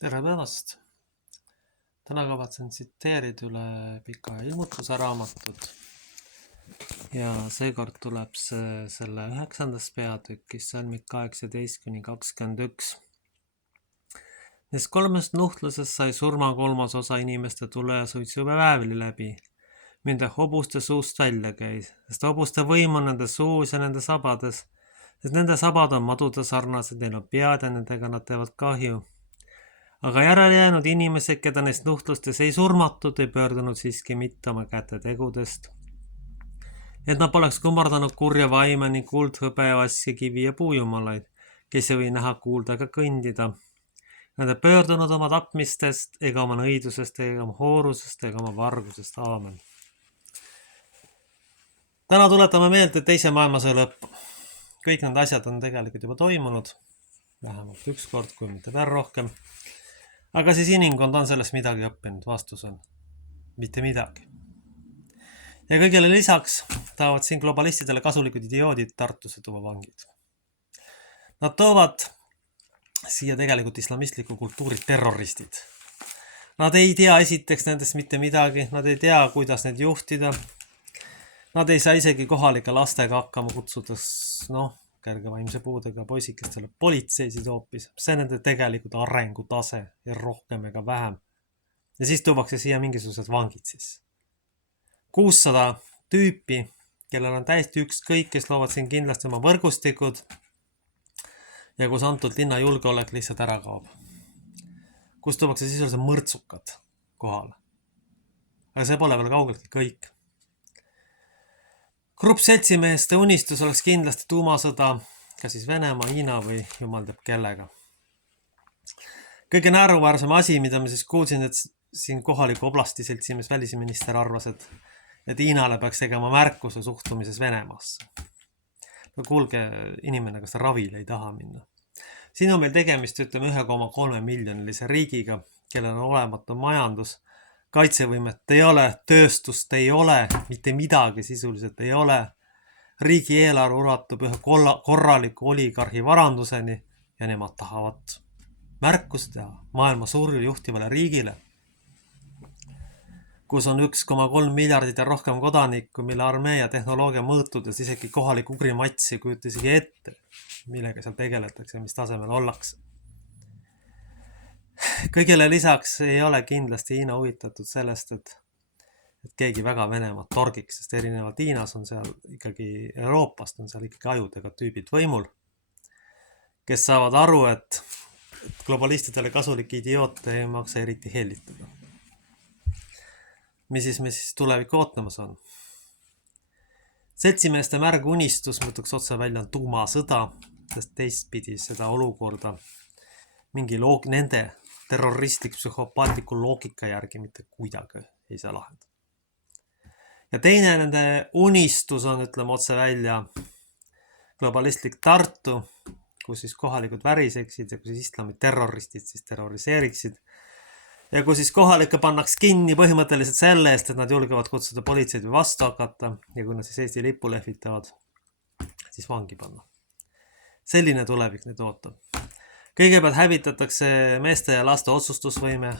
Tere päevast! Täna kavatsen tsiteerida üle pika ilmutuse raamatut ja seekord tuleb see selle 9. peatükis salmid 18-21. Neist kolmest nuhtlusest sai surma kolmas osa inimeste tule ja suitsube väävli läbi, mille hobuste suust välja käis, sest hobuste võim on nende suus ja nende sabades, sest nende sabad on madude sarnased, neil on pead ja nendega nad teevad kahju. Aga järele jäänud inimesed, keda neist nuhtlustes ei surmatud, ei pöördunud siiski mitte oma käte tegudest. Et nad poleks kummardanud kurja vaime ning kuld, hõbe, vaski, kivi ja puujumalaid, kes ei või näha, kuulda ega kõndida. Nad ei pöördunud oma tapmistest ega oma nõidusest ega oma hoorusest ega oma vargusest. Aamen. Täna tuletame meelde teise maailmasõja lõppu. Kõik need asjad on tegelikult juba toimunud, vähemalt üks kord, kui mitte veel rohkem. Aga siis inimkond on sellest midagi õppinud, vastus on mitte midagi. Ja kõigele lisaks tahavad siin globalistidele kasulikud idioodid Tartusse tuua vangid. Nad toovad siia tegelikult islamistliku kultuuri terroristid. Nad ei tea esiteks nendest mitte midagi, nad ei tea, kuidas neid juhtida. Nad ei saa isegi kohalike lastega hakkama kutsudes, kerge vaimse puudega poisikestele politseisid hoopis. See nende tegelikult arengutase ja rohkem ega vähem. Ja siis tuuakse siia mingisugused vangid siis. 600 tüüpi, kellel on täiesti ükskõik, kes loovad siin kindlasti oma võrgustikud ja kus antud linna julgeolek lihtsalt ära kaob. Kus tuuakse sisuliselt mõrtsukad kohale. Aga see pole veel kaugeltki kõik. Grupp seltsimeeste unistus oleks kindlasti tuumasõda, kas siis Venemaa, Hiina või jumal teab kellega. Kõige naeruväärsem asi, mida me siis kuulsin, et siin kohaliku oblasti seltsimees välisminister arvas, et Hiinale peaks tegema märkuse suhtumises Venemaasse. No kuulge, inimene, kas ta ravile ei taha minna. Siin on meil tegemist, 1,3 miljonilise riigiga, kellel on olematu majandus, kaitsevõimet ei ole, tööstust ei ole, mitte midagi sisuliselt ei ole. Riigi eelarve ulatub ühe korraliku oligarhi varanduseni ja nemad tahavad märkust teha maailma suurile juhtivale riigile, kus on 1,3 miljardit ja rohkem kodanikku, mille armee ja tehnoloogia mõõtudes isegi kohalik ugrimats ei kujuta isegi ette, millega seal tegeletakse ja mis tasemel ollakse. Kõigele lisaks ei ole kindlasti Hiina huvitatud sellest, et keegi väga Venemaad torgiks, sest erinevalt Hiinas on seal ikkagi Euroopast on seal ikkagi ajudega tüübid võimul, kes saavad aru, et globalistidele kasulik idioote ei maksa eriti hellitada. Mis siis tulevik ootamas on? Seltsimeeste märg unistus, mõtleks otse välja, on tuumasõda, sest teistpidi seda olukorda mingi nende terroristlik psühhopaatliku loogika järgi mitte kuidagi ei saa lahendada. Ja teine nende unistus on, ütleme otse välja, globalistlik Tartu, kus siis kohalikud väriseksid ja kus siis islami terroristid siis terroriseeriksid. Ja kui siis kohalikke pannaks kinni põhimõtteliselt selle eest, et nad julgevad kutsuda politseid või vastu hakata ja kui nad siis Eesti lipu lehvitavad, siis vangi panna. Selline tulevik nüüd ootab. Kõigepealt hävitatakse meeste ja laste otsustusvõime,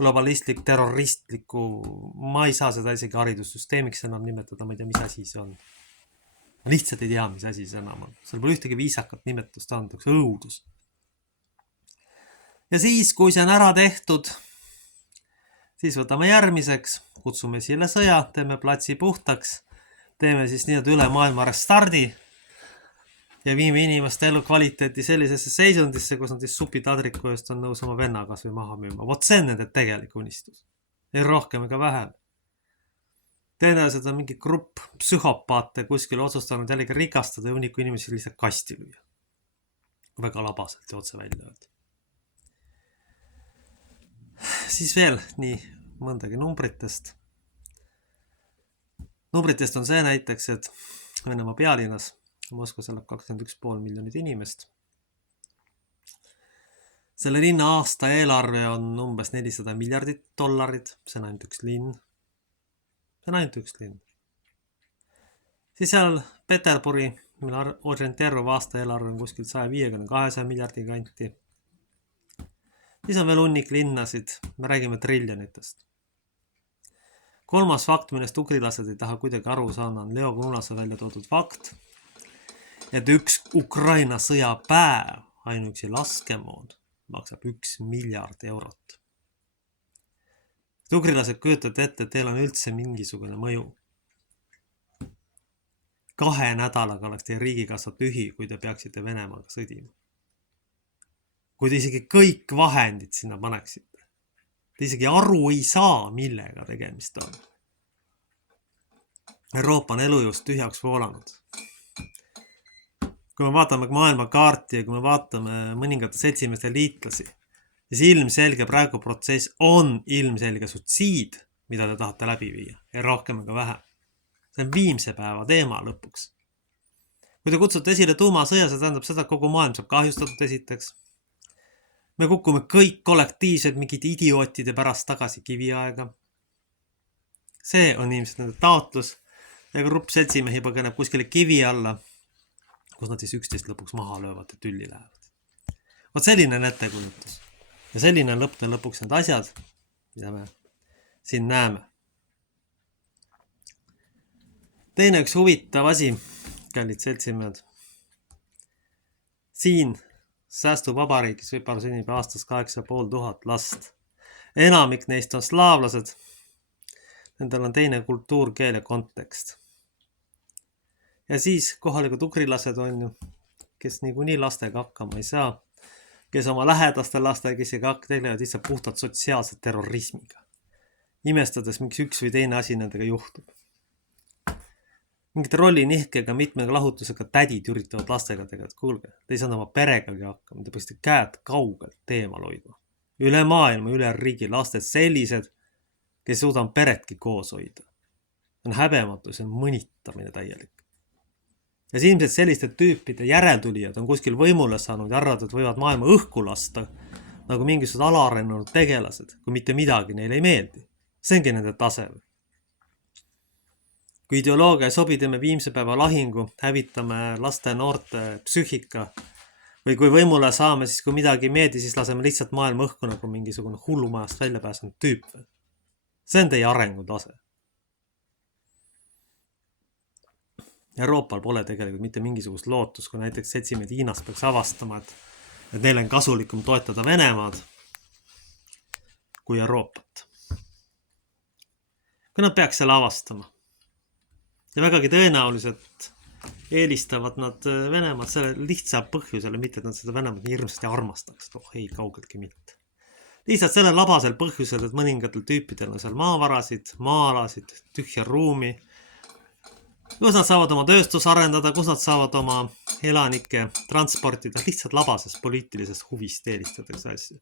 globalistlik, terroristliku, ma ei saa seda isegi haridussüsteemiks enam nimetada, ma ei tea, mis asi see on. Lihtsalt ei tea, mis asi see enam on. Seal pole ühtegi viisakat nimetust antakse, õudus. Ja siis, kui see on ära tehtud, siis võtame järgmiseks, kutsume siile sõja, teeme platsi puhtaks, teeme siis nii-öelda üle maailma restardi ja viime inimeste elu kvaliteeti sellisesse seisundisse, kus nad siis supitadriku eest on nõus oma venna kas või maha müüma. Vot see on nende tegelik unistus. Ei rohkem ega vähem. Tõenäoliselt on mingi grupp psühhopaate kuskil otsustanud jällegi rikastada ja uniku inimesi lihtsalt kasti lüüa. Väga labaselt ja otse välja öelda. Siis veel nii mõndagi numbritest. Numbritest on see näiteks, et Venemaa pealinnas Moskvas elab 21,5 miljonit inimest. Selle linna aasta eelarve on umbes $400 miljardit, see on ainult üks linn. See on ainult üks linn. Siis seal Peterburi, mille orienteeruv aasta eelarve on kuskil 150-200 miljardi kanti. Siis on veel hunnik linnasid, me räägime triljonitest. Kolmas fakt, millest ugrilased ei taha kuidagi aru saada, on Leo Kununase välja toodud fakt, et üks Ukraina sõjapäev ainuüksi laskemoon maksab 1 miljard eurot. Ugrilased kujutavad ette, et teil on üldse mingisugune mõju. 2 nädalaga oleks teie riigikassa tühi, kui te peaksite Venemaaga sõdima. Kui te isegi kõik vahendid sinna paneksite, te isegi aru ei saa, millega tegemist on. Euroopa on elujõust tühjaks voolanud. Kui me vaatame maailma kaarti ja kui me vaatame mõningate seltsimeeste liitlasi, siis ilmselge praegu protsess on ilmselge sutsiid, mida te tahate läbi viia, ja rohkem ega vähe. See on viimse päeva teema lõpuks. Kui te kutsute esile tuumasõja, see tähendab seda, et kogu maailm saab kahjustatud esiteks. Me kukume kõik kollektiivselt mingid idiootide pärast tagasi kiviaega. See on ilmselt nende taotlus ja grupp seltsimehi põgeneb kuskile kivi alla, kus nad siis 11 lõpuks maha löövad ja tülli lähevad. Vot selline on ettekujutus. Ja selline on lõpuks need asjad, mida me siin näeme. Teine üks huvitav asi, kallid seltsimehed. Siin säästuvabariigis võib-olla sünnib aastas 8500 last. Enamik neist on slaavlased. Nendel on teine kultuur, keel ja kontekst. Ja siis kohalikud ugrilased on ju, kes niikuinii lastega hakkama ei saa, kes oma lähedaste lastega isegi tegelevad lihtsalt puhtalt sotsiaalse terrorismiga. Imestades, miks üks või teine asi nendega juhtub. Mingite rolli nihkega, mitmega lahutusega tädid üritavad lastega tegelikult. Kuulge, te ei saanud oma peregagi hakkama, te peaksite käed kaugelt teemal hoidma. Üle maailma, üle riigi lasted sellised, kes suudan peredki koos hoida. On häbematu, see on mõnitamine täielik. Ja ilmselt selliste tüüpide järeltulijad on kuskil võimule saanud ja arvavad, et võivad maailma õhku lasta, nagu mingisugused alaarenenud tegelased, kui mitte midagi neile ei meeldi. See ongi nende tase. Kui ideoloogia ei sobi, teeme viimse päeva lahingu, hävitame laste noorte psüühika või kui võimule saame, siis kui midagi ei meeldi, siis laseme lihtsalt maailma õhku nagu mingisugune hullumajast välja pääsenud tüüp. See on teie arengutase. Euroopal pole tegelikult mitte mingisugust lootust, kui näiteks seltsimehed Hiinas peaks avastama, et neil on kasulikum toetada Venemaad kui Euroopat. Kui nad peaks selle avastama. Ja vägagi tõenäoliselt eelistavad nad Venemaad selle lihtsa põhjusele, mitte et nad seda Venemaad nii hirmsasti armastaks. Ei, kaugeltki mitte. Lihtsalt selle labasel põhjusel, et mõningatel tüüpidel on seal maavarasid, maalasid, tühja ruumi, kus nad saavad oma tööstus arendada, kus nad saavad oma elanikke transportida, lihtsalt labasest poliitilisest huvist eelistatakse asju.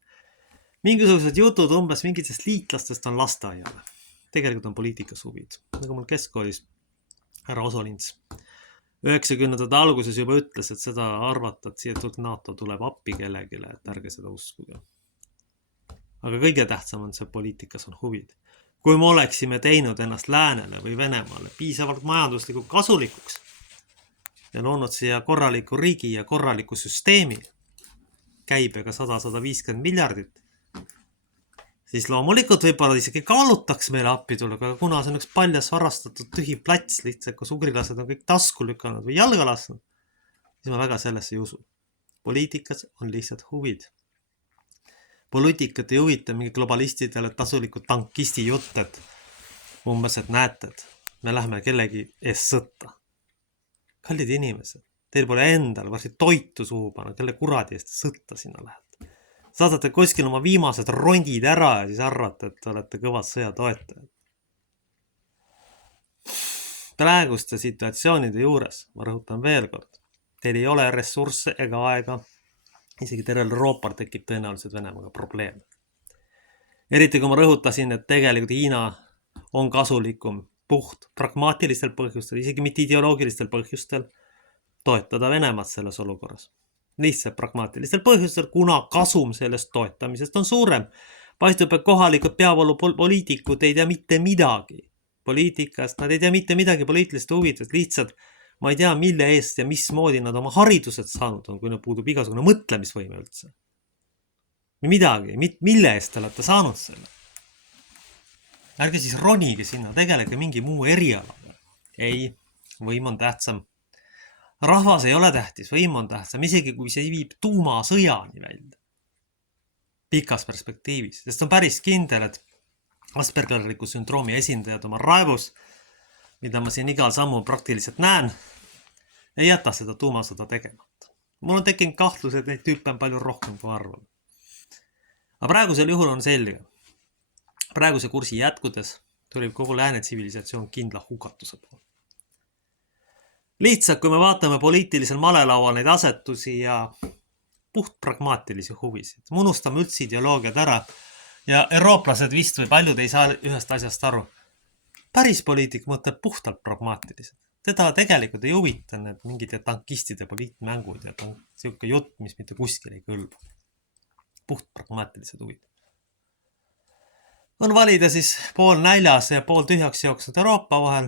Mingisugused jutud umbes mingitest liitlastest on lasteaiale. Tegelikult on poliitikas huvid. Nagu mul keskkoolis härra Osolints 90. alguses juba ütles, et seda arvata, et siia NATO tuleb appi kellegile, et ärge seda uskuge. Aga kõige tähtsam on see poliitikas on huvid. Kui me oleksime teinud ennast Läänele või Venemaale piisavalt majanduslikult kasulikuks ja loonud siia korraliku riigi ja korraliku süsteemi käibega 100-150 miljardit, siis loomulikult võib-olla isegi kaalutaks meile appi tulla, aga kuna see on üks paljas varastatud tühi plats lihtsalt, kus ugrilased on kõik tasku lükanud või jalga lasknud, siis ma väga sellesse ei usu. Poliitikas on lihtsalt huvid. Poliitikat ei huvita mingi globalistidele tasulikud tankisti jutt, et umbes, et näete, et me lähme kellegi ees sõtta. Kallid inimesed, teil pole endal varsti toitu suhu panna, kelle kuradi eest sõtta sinna lähete. Saadate kuskil oma viimased rondid ära ja siis arvate, et olete kõvad sõjatoetajad. Praeguste situatsioonide juures, ma rõhutan veel kord, teil ei ole ressursse ega aega, isegi tervel Euroopal tekib tõenäoliselt Venemaaga probleem. Eriti kui ma rõhutasin, et tegelikult Hiina on kasulikum puht pragmaatilistel põhjustel, isegi mitte ideoloogilistel põhjustel, toetada Venemaad selles olukorras. Lihtsalt pragmaatilistel põhjustel, kuna kasum sellest toetamisest on suurem. Paistub, et kohalikud peavoolupoliitikud ei tea mitte midagi poliitikast, nad ei tea mitte midagi poliitiliste huvidest, lihtsalt ma ei tea, mille eest ja mismoodi nad oma haridused saanud on, kui nad puudub igasugune mõtlemisvõime üldse. või midagi, mille eest te olete saanud selle. Ärge siis ronige sinna, tegelege mingi muu erialaga. Ei, võim on tähtsam. Rahvas ei ole tähtis, võim on tähtsam, isegi kui see viib tuumasõjani välja. Pikas perspektiivis, sest on päris kindel, et Aspergeriku sündroomi esindajad oma raevus, mida ma siin igal sammul praktiliselt näen, ei jäta seda tuumasõda tegemata. Mul on tekkinud kahtlus, et neid tüüpe on palju rohkem kui arvan. Aga praegusel juhul on selge. Praeguse kursi jätkudes tuleb kogu lääne tsivilisatsioon kindla hukatuse poole. Lihtsalt, kui me vaatame poliitilisel malelaual neid asetusi ja puht pragmaatilisi huvisid, me unustame üldse ideoloogiad ära ja eurooplased vist või paljud ei saa ühest asjast aru. Päris poliitik mõtleb puhtalt pragmaatiliselt. Teda tegelikult ei huvita need mingid tankistide poliitmängud ja siuke jutt, mis mitte kuskil ei kõlba. Puht pragmaatilised huvid. On valida siis pool näljas ja pool tühjaks jooksnud Euroopa vahel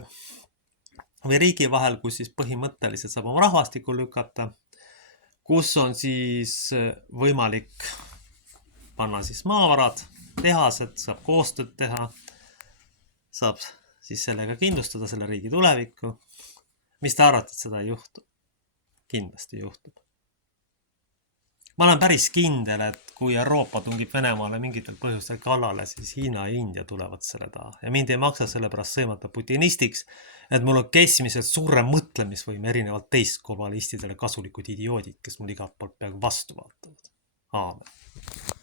või riigi vahel, kus siis põhimõtteliselt saab oma rahvastikku lükata, kus on siis võimalik panna siis maavarad, tehased, saab koostööd teha, saab siis sellega kindlustada selle riigi tulevikku. Mis te arvate, et seda ei juhtu? Kindlasti juhtub. Ma olen päris kindel, et kui Euroopa tungib Venemaale mingitel põhjustel kallale, siis Hiina ja India tulevad selle taha. Ja mind ei maksa selle pärast sõimata putinistiks, et mul on keskmiselt suurem mõtlemisvõim erinevalt teist globalistidele kasulikud idioodid, kes mul igalt poolt peaaegu vastu vaatavad. Aamen.